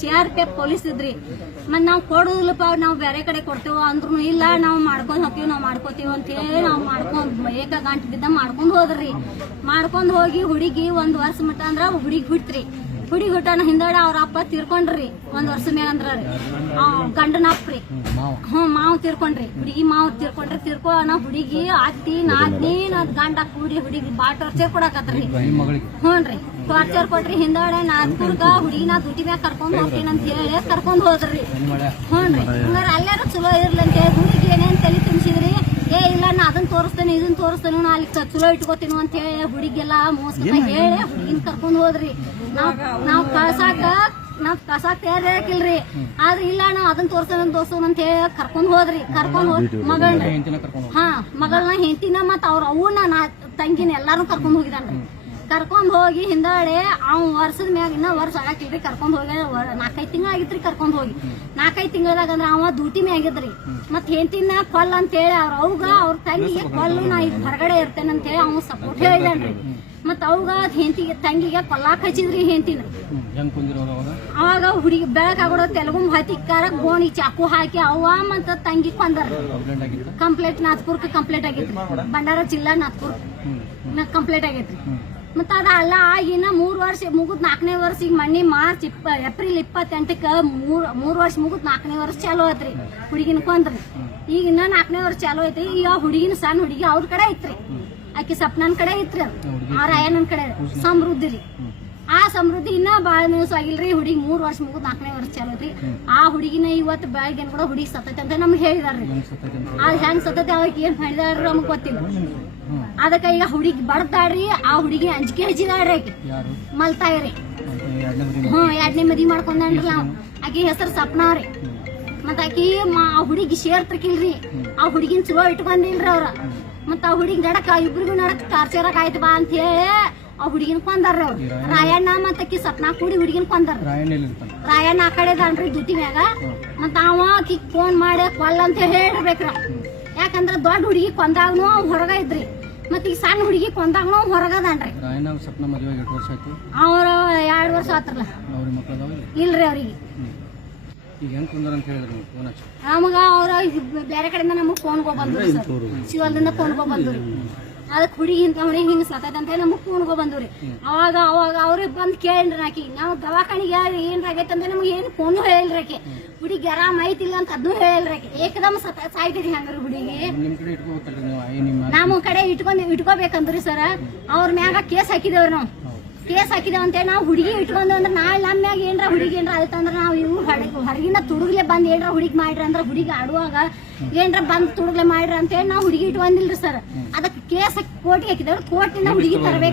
CRPF police ಇದ್ರಿ. ಮತ್ ನಾವ್ ಕೊಡುದಿಲ್ಲಪ್ಪ, ನಾವ್ ಬೇರೆ ಕಡೆ ಕೊಡ್ತೇವ ಅಂದ್ರು ಇಲ್ಲ, ನಾವ್ ಮಾಡ್ಕೊಂಡ್ ಹೋಗ್ತೀವಿ, ನಾವ್ ಮಾಡ್ಕೋತೀವಿ ಅಂತ ಹೇಳಿ ನಾವ್ ಮಾಡ್ಕೊಂಡ್ ಏಕ ಗಂಟೆ ಬಿದ್ದ ಮಾಡ್ಕೊಂಡ್ ಹೋದ್ರಿ. ಮಾಡ್ಕೊಂಡ್ ಹೋಗಿ ಹುಡುಗಿ 1 ವರ್ಷ ಮಟ್ಟ ಅಂದ್ರ ಹುಡುಗಿ ಬಿಟ್ರಿ. ಹುಡುಗಿ ಹುಟ್ಟನ ಹಿಂದಾಡ ಅವ್ರ ಅಪ್ಪ ತೀರ್ಕೊಂಡ್ರಿ 1 ವರ್ಷ ಮ್ಯಾಗ ಅಂದ್ರ ಗಂಡನ ಅಪ್ಪ್ರಿ. ಮಾವ್ ತೀರ್ಕೊಂಡ್ರಿ, ಹುಡುಗಿ ಮಾವ್ ತೀರ್ಕೊಂಡ್ರಿ. ತೀರ್ಕೋಣ ಹುಡುಗಿ ಅತ್ತಿ ನಾದ್ನಿ ಗಂಡ ಕೂಡಿ ಹುಡುಗಿ ಬಾಳ ಟಾರ್ಚರ್ ಕೊಡಾಕತ್ರಿ. ಹ್ಞೂನ್ರಿ, ಟಾರ್ಚರ್ ಕೊಟ್ರಿ. ಹಿಂದಾಡೆ ನಾದ್ಪುರ್ಗ ಹುಡುಗಿನ ದುಡ್ಡಿ ಮ್ಯಾಗ ಕರ್ಕೊಂಡ್ ಹೋಗ್ತೀನಿ ಅಂತ ಹೇಳಿ ಕರ್ಕೊಂಡ್ ಹೋದ್ರಿ. ಹ್ಞೂನ್ರಿ, ಹಂಗಾರ ಅಲ್ಲಾರು ಚಲೋ ಇರ್ಲಂತ ಹುಡುಗಿ ಏನೇನ್ ತಲೆ ತುಂಬಿಸಿದ್ರಿ. ಇಲ್ಲ ನಾ ಅದನ್ನ ತೋರಿಸ್ತೇನೆ ಇದನ್ನ ತೋರಿಸ್ತೇನೆ, ನಾ ಅಲ್ಲಿ ಚಲೋ ಇಟ್ಕೋತೀನಿ ಅಂತ ಹೇಳಿ ಹುಡುಗಿಗೆಲ್ಲ ಮೋಸ ಹೇಳಿ ಹುಡುಗಿನ ಕರ್ಕೊಂಡ್ ಹೋದ್ರಿ. ನಾವ್ ಕಳ್ಸಾಕ ತಯಾರಿಲ್ರಿ. ಆದ್ರೆ ಇಲ್ಲ ನಾವ್ ಅದನ್ನ ತೋರ್ಸೋಣ ಅಂತ ಹೇಳಿ ಕರ್ಕೊಂಡ್ ಹೋದ್ರಿ. ಕರ್ಕೊಂಡ್ ಹೋದ್ ಮಗಳನ್ನ ಹೆಂಡತಿನ ಮತ್ ಅವ್ರ ಅವನ್ನ ತಂಗಿನ ಎಲ್ಲಾರು ಕರ್ಕೊಂಡ್ ಹೋಗಿದಾನ್ರಿ. ಕರ್ಕೊಂಡ್ ಹೋಗಿ ಹಿಂದಾಡೆ ವರ್ಷದ ಮ್ಯಾಗ ಇನ್ನ ವರ್ಷ ಆಗಕ್ಕಿಲ್ರಿ. ಕರ್ಕೊಂಡ್ ಹೋಗಿ 4-5 ತಿಂಗಳ ಆಗಿತ್ರಿ. ಕರ್ಕೊಂಡ್ ಹೋಗಿ 4-5 ತಿಂಗಳದಾಗ ಅಂದ್ರ ಅವ ಡ್ಯೂಟಿ ಮ್ಯಾಗಿದ್ರಿ. ಮತ್ ಹೆಂಡತಿನ ಕೊಲ್ಲ ಅಂತ ಹೇಳಿ ಅವ್ರ ತಂಗಿಗೆ ಕೊಲ್ಲು, ನಾ ಈಗ ಹೊರಗಡೆ ಇರ್ತೇನೆ ಅಂತ ಹೇಳಿ ಅವ್ ಸಪೋರ್ಟ್ ಹೇಳಿದಾನ್ರಿ. ಮತ್ ಅವಾಗ ತಂಗಿಗೆ ಕೊಲ್ಲಾಕ್ ಹಚ್ಚಿದ್ರಿ ಹೆಂಡತಿನ. ಅವಾಗ ಹುಡುಗಿ ಬೆಳಕಾಗೋಡ ತೆಲಗುಂಬ ಹತ್ತಿಕ್ಕಾರ ಗೋಣಿ ಚಾಕು ಹಾಕಿ ಅವ್ವ ಮತ್ತ ತಂಗಿ ಕೊಂದರ್ರಿ. ಕಂಪ್ಲೇಂಟ್ ನಾಥ್ಪುರ್ಕ್ ಕಂಪ್ಲೇಂಟ್ ಆಗೈತ್ರಿ. ಭಂಡಾರ ಜಿಲ್ಲಾ ನಾಥ್ಪುರ್ ಕಂಪ್ಲೇಂಟ್ ಆಗೈತ್ರಿ. ಮತ್ತ ಅದ ಅಲ್ಲ ಆಗಿನ 3 ವರ್ಷ ಮುಗುದ್ 4ನೇ ವರ್ಷ. ಈಗ ಮಣ್ಣಿ ಮಾರ್ಚ್ ಏಪ್ರಿಲ್ 28ಕ್ಕ 3 ವರ್ಷ ಮುಗುದ್ 4ನೇ ವರ್ಷ ಚಾಲೂ ಐತ್ರಿ. ಹುಡುಗಿನ ಕೊಂದ್ರಿ. ಈಗ ಇನ್ನ 4ನೇ ವರ್ಷ ಚಾಲೂ ಐತ್ರಿ. ಈಗ ಹುಡುಗಿನ ಸಣ್ಣ ಹುಡುಗಿ ಅವ್ರ ಕಡೆ ಐತ್ರಿ. ಆಕಿ ಸಪ್ನನ್ ಕಡೆ ಐತ್ರಿ. ಆ ರಾಯಣ್ಣನ ಕಡೆ ಸಮೃದ್ಧಿ ರೀ. ಆ ಸಮೃದ್ಧಿ ಇನ್ನ ಬಾಳ ದಿವಸ ಆಗಿಲ್ರಿ. ಹುಡುಗಿ 3 ವರ್ಷ ಮುಗುದ್ 4ನೇ ವರ್ಷ ಚಾಲೂ ಐತ್ರಿ. ಆ ಹುಡುಗಿನ ಇವತ್ತು ಬೆಳಗ್ಗೆ ಕೂಡ ಹುಡುಗಿ ಸತ್ತೈತಿ ಅಂತ ನಮ್ಗೆ ಹೇಳಿದಾರ್ರಿ. ಅದ್ ಹೆಂಗ್ ಸತ್ತೈತಿ ಅವ್ರಿಗೆ ಏನ್ ಮಾಡಿದಾರ್ರಿ ನಮಗ್ ಗೊತ್ತಿಲ್ಲ. ಅದಕ್ಕ ಈಗ ಹುಡುಗಿ ಬಡ್ದಾಡ್ರಿ. ಆ ಹುಡುಗಿ ಅಂಜಿಕೆ ಹಚ್ಚಿದಾಡ್ರಿ. ಆಕಿ ಮಲ್ತಾಯ್ರಿ. 2ನೇ ಮದ್ವಿ ಮಾಡ್ಕೊಂಡ್ರಿ ನಾವ್. ಆಕಿ ಹೆಸರು ಸಪ್ನಾವ್ರಿ. ಮತ್ತ ಆಕಿ ಹುಡುಗಿ ಶೇರ್ ತಕಿಲ್ರಿ. ಆ ಹುಡುಗಿನ ಚಲೋ ಇಟ್ಕೊಂಡಿಲ್ರಿ ಅವ್ರ. ಮತ್ತ ಆ ಹುಡುಗಿ ನಡಕ ಇಬ್ರಿಗೂ ನಡಕ್ ಟಾರ್ಚರ್ ಆಯ್ತು ಬಾ ಅಂತ ಹೇಳಿ ಆ ಹುಡುಗಿನ ಕೊಂದಾರ್ರಿ ಅವ್ರು. ರಾಯಣ್ಣ ಮತ್ತ ಆಕಿ ಸಪ್ನಾ ಕೂಡಿ ಹುಡುಗಿನ ಕೊಂದಾರ. ರಾಯಣ್ಣ ಆ ಕಡೆ ದಾನ್ರಿ ಡ್ಯೂಟಿ ಮ್ಯಾಗ. ಮತ್ತ ಅವ ಆಕಿ ಫೋನ್ ಮಾಡಿ ಕೊಲ್ಲ ಅಂತ ಹೇಳಿರ್ಬೇಕ್ರ. ಯಾಕಂದ್ರ ದೊಡ್ಡ ಹುಡುಗಿ ಕೊಂದಾಗ್ನು ಹೊರಗ ಇದ್ರಿ. ಮತ್ತ ಈಗ ಸಣ್ಣ ಹುಡುಗಿ ಕೊಂದಾಗ್ನು ಹೊರಗದಾನ್ರಿ. ಅವ್ರ 2 ವರ್ಷ ಆತ್ರಲ್ಲ. ಇಲ್ರಿ ಅವ್ರಿಗೆ ನಮಗ ಅವ್ರ ಬೇರೆ ಕಡೆಯಿಂದ ನಮಗ್ ಫೋನ್ ಬಂದ್ರಿ. ಶಿವಲ್ದಿಂದ ಫೋನ್ ಬಂದ್ರಿ. ಅದಕ್ಕೆ ಹುಡುಗಿ ಹಿಂಗ ಸತ್ತೈತೆ ಅಂತ ಹೇಳಿ ನಮಗ್ ಫೋನ್ ಬಂದ್ರಿ. ಅವಾಗ ಅವ್ರಿಗೆ ಬಂದ್ ಕೇಳ್ರಿ. ಆಕಿ ನಾವು ದವಾಖಾನಿಗೆ ಏನ್ರ ಆಗೈತೆ ಅಂತ ನಮ್ಗೆ ಏನ್ ಫೋನ್ ಹೇಳಿಲ್ರಿ. ಆಕಿ ಹುಡುಗಿ ಆರಾಮ್ ಐತಿಲ್ಲ ಅಂತ ಅದನ್ನು ಹೇಳಿಲ್ರಿ. ಆಕಿ ಏಕದಮ್ ಸಾಯ್ತಿರಿ ಹಂಗ್ರಿ ಹುಡುಗಿ. ನಮ್ಮ ಕಡೆ ಇಟ್ಕೋಬೇಕಂದ್ರಿ ಸರ್. ಅವ್ರ ಮ್ಯಾಗ ಕೇಸ್ ಹಾಕಿದೇವ್ರಿ. ನಾವು ಕೇಸ್ ಹಾಕಿದೇವ್ ಅಂತೇಳಿ ನಾವು ಹುಡುಗಿ ಇಟ್ಕೊಂಡ್ ಅಂದ್ರೆ ನಾಳೆ ನಮ್ಮ ಮ್ಯಾಗ ಏನ್ರ ಹುಡುಗಿ ಏನ್ರ ಆಯ್ತಂದ್ರ ನಾವು ಇವು ಹೊರಗಿನ ತುಡುಗ್ಲೆ ಬಂದ್ ಏನ್ರ ಹುಡುಗಿ ಮಾಡ್ರಿ ಅಂದ್ರ ಹುಡುಗಿ ಆಡುವಾಗ ಏನ್ರ ಬಂದ್ ತುಡುಗ್ಲೆ ಮಾಡ್ರಿ ಅಂತೇಳಿ ನಾವು ಹುಡುಗಿ ಇಟ್ಕೊಂಡಿಲ್ರಿ ಸರ್. ಅದಕ್ಕೆ ಕೇಸ್ ಕೋರ್ಟಿಗೆ ಹಾಕಿದೇವ್ರಿ. ಕೋರ್ಟಿಂದ ಹುಡುಗಿ ತರಬೇಕು.